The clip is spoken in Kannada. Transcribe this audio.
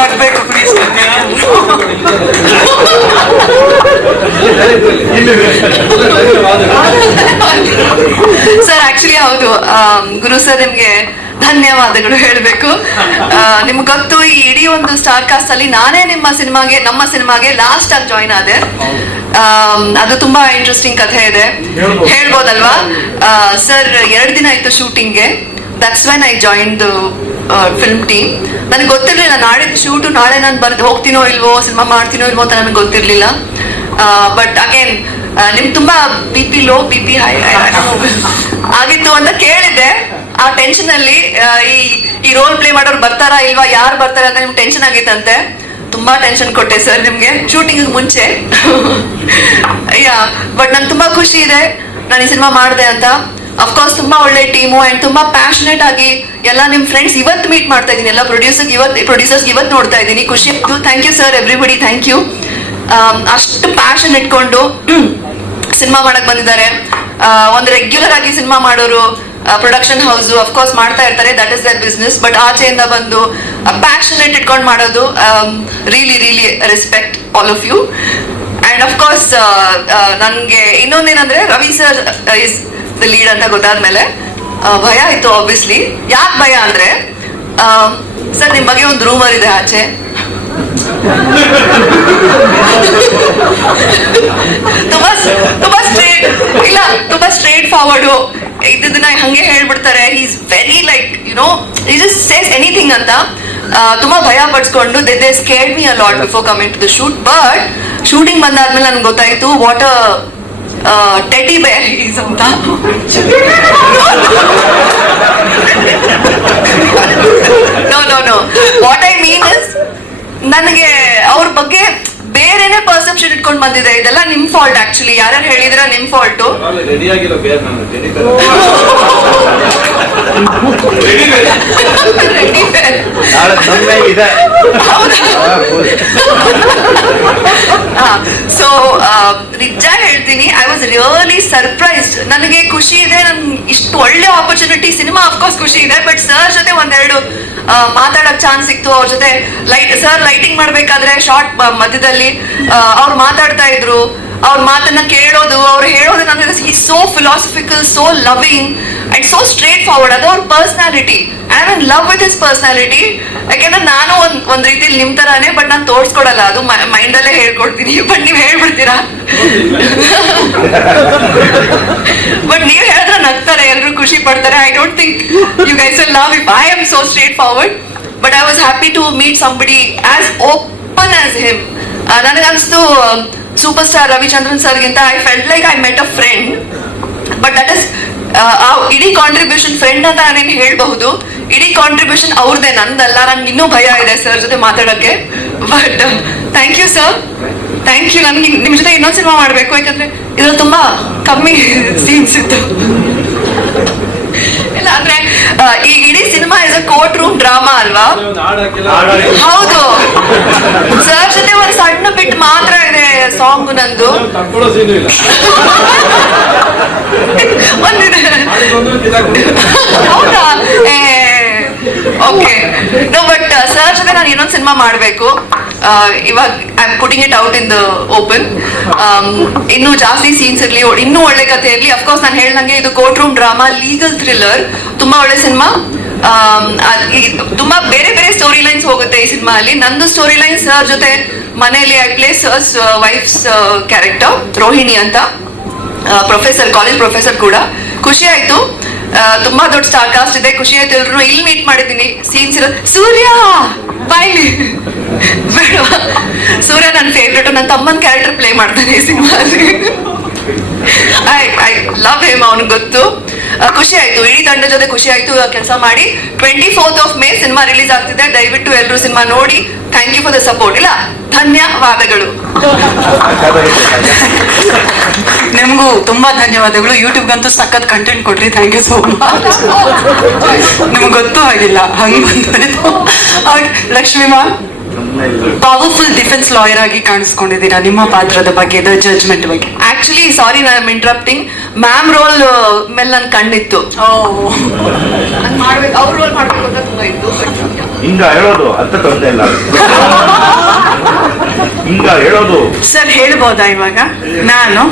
ನಗ್ಬೇಕು ಪ್ಲೀಸ್. ಸರ್ ಆಕ್ಚುಲಿ ಹೌದು, ಗುರು ಸರ್ ನಿಮ್ಗೆ ಧನ್ಯವಾದಗಳು ಹೇಳಬೇಕು. ನಿಮ್ಗೆ ಗೊತ್ತು, ಈ ಇಡೀ ಒಂದು ಸ್ಟಾರ್ ಕಾಸ್ಟ್ ಅಲ್ಲಿ ನಾನೇ ನಮ್ಮ ಸಿನಿಮಾಗೆ ಲಾಸ್ಟ್ ಆಗಿ ಜಾಯಿನ್ ಆದೆ. ಅದು ತುಂಬಾ ಇಂಟ್ರೆಸ್ಟಿಂಗ್ ಕಥೆ ಇದೆ, ಹೇಳ್ಬೋದಲ್ವಾ? ಸರ್ 2 ದಿನ ಆಯ್ತು ಶೂಟಿಂಗ್ಗೆ. That's when I join the film team. ನನಗೆ ಗೊತ್ತಿರ್ಲಿಲ್ಲ ನಾಡಿದ್ದು ಶೂಟು, ನಾಳೆ ನಾನು ಹೋಗ್ತೀನೋ ಇಲ್ವೋ, ಸಿನಿಮಾ ಮಾಡ್ತೀನೋ ಇಲ್ವೋ ಅಂತ ನನಗೆ ಗೊತ್ತಿರ್ಲಿಲ್ಲ. ಬಟ್ ಅಗೇನ್ ನಿಮ್ ತುಂಬಾ BP ಲೋ, BP ಹೈ ಆಗಿತ್ತು ಅಂತ ಕೇಳಿದ್ದೆ. ಆ ಟೆನ್ಷನ್ ಅಲ್ಲಿ ಈ ರೋಲ್ ಪ್ಲೇ ಮಾಡೋರು ಬರ್ತಾರಾ ಇಲ್ವಾ, ಯಾರು ಬರ್ತಾರ ಅಂತ ನಿಮ್ಗೆ ಟೆನ್ಷನ್ ಆಗಿತ್ತಂತೆ. ತುಂಬಾ ಟೆನ್ಷನ್ ಕೊಟ್ಟೆ ಸರ್ ನಿಮ್ಗೆ ಶೂಟಿಂಗ್ ಮುಂಚೆ. ಬಟ್ ನನ್ಗೆ ತುಂಬಾ ಖುಷಿ ಇದೆ ನಾನು ಈ ಸಿನಿಮಾ ಮಾಡಿದೆ ಅಂತ. ಅಫ್ಕೋರ್ಸ್ ತುಂಬಾ ಒಳ್ಳೆ ಟೀಮು ಅಂಡ್ ತುಂಬಾ ಪ್ಯಾಷನೇಟ್ ಆಗಿ ಎಲ್ಲ ನಿಮ್ ಫ್ರೆಂಡ್ಸ್ ಇವತ್ತು ಮೀಟ್ ಮಾಡ್ತಾ ಇದೀನಿ, ಎಲ್ಲ ಪ್ರೊಡ್ಯೂಸರ್ಸ್ ಇವತ್ತು ನೋಡ್ತಾ ಇದ್ದೀನಿ. ಖುಷಿ ಆಯ್ತು. Thank you sir, everybody thank you. ಅಷ್ಟು ಪ್ಯಾಷನ್ ಇಟ್ಕೊಂಡು ಸಿನಿಮಾ ಮಾಡಕ್ ಬಂದಿದ್ದಾರೆ. ಒಂದು ರೆಗ್ಯುಲರ್ ಆಗಿ ಸಿನಿಮಾ ಮಾಡೋರು ಪ್ರೊಡಕ್ಷನ್ ಹೌಸ್ ಅಫ್ಕೋರ್ಸ್ ಮಾಡ್ತಾ ಇರ್ತಾರೆ, that is their business. But ಆಚೆಯಿಂದ ಬಂದು ಪ್ಯಾಷನೇಟ್ ಇಟ್ಕೊಂಡು ಮಾಡೋದು, really respect all of you. And of course ನನ್ಗೆ ಇನ್ನೊಂದೇನಂದ್ರೆ, Ravi sir is the lead ಅಂತ ಗೊತ್ತಾದ್ಮೇಲೆ ಭಯ ಆಯ್ತು ಆಬ್ವಿಯಸ್ಲಿ. ಯಾಕೆ ಭಯ ಅಂದ್ರೆ, ಸರ್ ನಿಮ್ ಬಗ್ಗೆ ಒಂದು ರೂಮರ್ ಇದೆ ಆಚೆ. ತುಂಬಾ ಸ್ಟ್ರೇಟ್ ಫಾರ್ವರ್ಡ್ ಇದನ್ನ ಹಂಗೆ ಹೇಳ್ಬಿಡ್ತಾರೆ. Is very like he just says anything ಅಂತ. ತುಂಬಾ ಭಯ ಪಡಿಸ್ಕೊಂಡು they scared me a lot before coming to the shoot. But ಶೂಟಿಂಗ್ ಬಂದಾದ್ಮೇಲೆ ನನ್ಗೆ ಗೊತ್ತಾಯ್ತು ವಾಟ್ ಟೆಡಿ ಬೇರ್ ಈಸ್ ಅಂತ. No. What I mean is, ನನಗೆ ಅವ್ರ ಬಗ್ಗೆ ಬೇರೆನೆ ಪರ್ಸೆಪ್ಷನ್ ಇಟ್ಕೊಂಡು ಬಂದಿದೆ. ಇದೆಲ್ಲ ನಿಮ್ ಫಾಲ್ಟ್ ಆಕ್ಚುಲಿ. ಯಾರು ಹೇಳಿದ್ರ ನಿಮ್ ಫಾಲ್ಟು. ಸೊ ನಿಜ ಹೇಳ್ತೀನಿ, ಐ ವಾಸ್ ರಿಯಲಿ ಸರ್ಪ್ರೈಸ್ಡ್. ನನಗೆ ಖುಷಿ ಇದೆ, ನನ್ ಇಷ್ಟು ಒಳ್ಳೆ ಆಪರ್ಚುನಿಟಿ. ಸಿನಿಮಾ ಅಫ್ಕೋರ್ಸ್ ಖುಷಿ ಇದೆ, ಬಟ್ ಸರ್ ಜೊತೆ ಒಂದೆರಡು ಮಾತಾಡಕ್ ಚಾನ್ಸ್ ಸಿಕ್ತು. ಅವ್ರ ಜೊತೆ ಲೈಟಿಂಗ್ ಮಾಡ್ಬೇಕಾದ್ರೆ ಶಾರ್ಟ್ ಮಧ್ಯದಲ್ಲಿ ಅವ್ರು ಮಾತಾಡ್ತಾ ಇದ್ರು. ಅವ್ರ ಮಾತನ್ನ ಕೇಳೋದು, ಅವ್ರು ಹೇಳೋದು ನನಗೆ ಹಿ so philosophical, so loving and so straight forward. ಅದು ಅವ್ರ personality. I am in love with his personality. ಯಾಕೆಂದ್ರೆ ನಾನು ಒಂದ್ ರೀತಿಲಿ ನಿಮ್ ತರಾನೇ, ಬಟ್ ನಾನು ತೋರ್ಸ್ಕೊಡಲ್ಲ, ಅದು ಮೈಂಡ್ ಅಲ್ಲೇ ಹೇಳ್ಕೊಡ್ತೀನಿ. ಬಟ್ ನೀವ್ ಹೇಳ್ಬಿಡ್ತೀರಾ. ಬಟ್ ನೀವ್ ಹೇಳಿದ್ರೆ ನಗ್ತಾರೆ, ಎಲ್ರು ಖುಷಿ ಪಡ್ತಾರೆ. I don't think you guys will love if I am so straightforward. But I was happy to meet somebody as open as him. ನನಗನ್ಸ್ತು ಸೂಪರ್ ಸ್ಟಾರ್ ರವಿಚಂದ್ರನ್ ಸರ್ಗಿಂತ I felt like I met a friend. But that is ಇಡೀ ಕಾಂಟ್ರಿಬ್ಯೂಷನ್, ಫ್ರೆಂಡ್ ಅಂತ ನಾನೇನು ಹೇಳ್ಬಹುದು, ಇಡೀ ಕಾಂಟ್ರಿಬ್ಯೂಷನ್ ಅವ್ರದೇ, ನಂದಲ್ಲ. ನನ್ಗೆ ಇನ್ನೂ ಭಯ ಇದೆ ಸರ್ ಜೊತೆ ಮಾತಾಡೋಕ್ಕೆ. But thank you sir, thank you. ನನ್ಗೆ ನಿಮ್ ಜೊತೆ ಇನ್ನೊಂದು ಸಿನಿಮಾ ಮಾಡ್ಬೇಕು, ಯಾಕಂದ್ರೆ ಇದ್ರಲ್ಲಿ ತುಂಬಾ ಕಮ್ಮಿ ಸೀನ್ಸ್ ಇತ್ತು. ಇಲ್ಲ ಅಂದ್ರೆ ಈ ಇಡೀ cinema is a court room drama ಅಲ್ವಾ? ಹೌದು ಸರ್ ಜೊತೆ ಒಂದು ಸಣ್ಣ ಬಿಟ್ ಮಾತ್ರ ಇದೆ ಸಾಂಗ್ ನಂದು. ಹೌದಾ? ಓಕೆ. ನೋ, ಬಟ್ ಸರ್ ಜೊತೆ ನಾನು ಇನ್ನೊಂದು ಸಿನಿಮಾ ಮಾಡಬೇಕು. ಇವಾಗ I am putting it out in the open. ಇನ್ನೂ ಜಾಸ್ತಿ ಸೀನ್ಸ್ ಇರ್ಲಿ, ಇನ್ನೂ ಒಳ್ಳೆ ಕಥೆ ಇರ್ಲಿ. ಅಫ್ಕೋರ್ಸ್ ನಾನು ಹೇಳ್ದಂಗೆ ಇದು court room drama, legal thriller, ತುಂಬಾ ಒಳ್ಳೆ ಸಿನಿಮಾ. ತುಂಬಾ ಬೇರೆ ಬೇರೆ ಸ್ಟೋರಿ ಲೈನ್ಸ್ ಹೋಗುತ್ತೆ ಈ ಸಿನಿಮಾ ಅಲ್ಲಿ. ನಂದು ಸ್ಟೋರಿ ಲೈನ್ ಸರ್ ಜೊತೆ ಮನೆಯಲ್ಲಿ I play sir's wife's character Rohini ಅಂತ, ಪ್ರೊಫೆಸರ್, ಕಾಲೇಜ್ ಪ್ರೊಫೆಸರ್ ಕೂಡ. ಖುಷಿ ಆಯ್ತು. ತುಂಬಾ ದೊಡ್ಡ ಸ್ಟಾರ್ ಕಾಸ್ಟ್ ಇದೆ, ಖುಷಿ ಆಯ್ತು. ಎಲ್ರು ಇಲ್ಲಿ ಮೀಟ್ ಮಾಡಿದ್ದೀನಿ. ಸೀನ್ಸ್ ಇರೋದು ಸೂರ್ಯ ಬಾಯ್ಲಿ ಬೇಡ. ಸೂರ್ಯ ನನ್ನ ಫೇವ್ರೇಟ್. ನನ್ನ ತಮ್ಮನ ಕ್ಯಾರೆಕ್ಟರ್ ಪ್ಲೇ ಮಾಡ್ತಾನೆ ಈ ಸಿನಿಮಾದಲ್ಲಿ. ಐ ಲವ್ ಹಿಮ್, ಅವನಿಗೆ ಗೊತ್ತು. ಖುಷಿ ಆಯ್ತು, ಇಡೀ ತಂಡ ಜೊತೆ ಖುಷಿ ಆಯ್ತು ಕೆಲಸ ಮಾಡಿ. 24th May ಸಿನಿಮಾ ರಿಲೀಸ್ ಆಗ್ತಿದೆ. ದಯವಿಟ್ಟು ಎಲ್ಲರೂ ಸಿನಿಮಾ ನೋಡಿ. Thank you for the support. ಇಲ್ಲ, ಧನ್ಯವಾದಗಳು. ನಿಮ್ಗೂ ತುಂಬಾ ಧನ್ಯವಾದಗಳು. ಯೂಟ್ಯೂಬ್ಗಂತೂ ಸಖತ್ ಕಂಟೆಂಟ್ ಕೊಟ್ರಿ. Thank you so much. ನಿಮ್ಗೆ ಗೊತ್ತೂ ಆಗಿಲ್ಲ ಹಂಗ್ ಬಂದಿತ್ತು. Lakshmi ma'am, powerful defence lawyer ಆಗಿ ಕಾಣಿಸ್ಕೊಂಡಿದ್ದೀರಾ. ನಿಮ್ಮ ಪಾತ್ರದ ಬಗ್ಗೆ, ದ ಜಡ್ಜ್ಮೆಂಟ್ ಬಗ್ಗೆ. ಆಕ್ಚುಲಿ ಸಾರಿ, ನಾನು ಇಂಟರಪ್ಟಿಂಗ್. ಮ್ಯಾಮ್ ರೋಲ್ ಮೇಲೆ ನನ್ ಕಣ್ಣಿತ್ತು. ಓ, ಮಾಡ್ಬೇಕು, ಅವ್ರ ರೋಲ್ ಮಾಡ್ಬೇಕು ಅಂತ ತುಂಬಾ ಇತ್ತು. ಬಟ್ ಹಿಂಗ ಹೇಳೋದು ಅರ್ಥ ತೊಂದರೆ ಇಲ್ಲ. ಹಿಂಗ ಹೇಳೋದು ಸರ್ ಹೇಳ್ಬೋದಾ ಇವಾಗ ನಾನು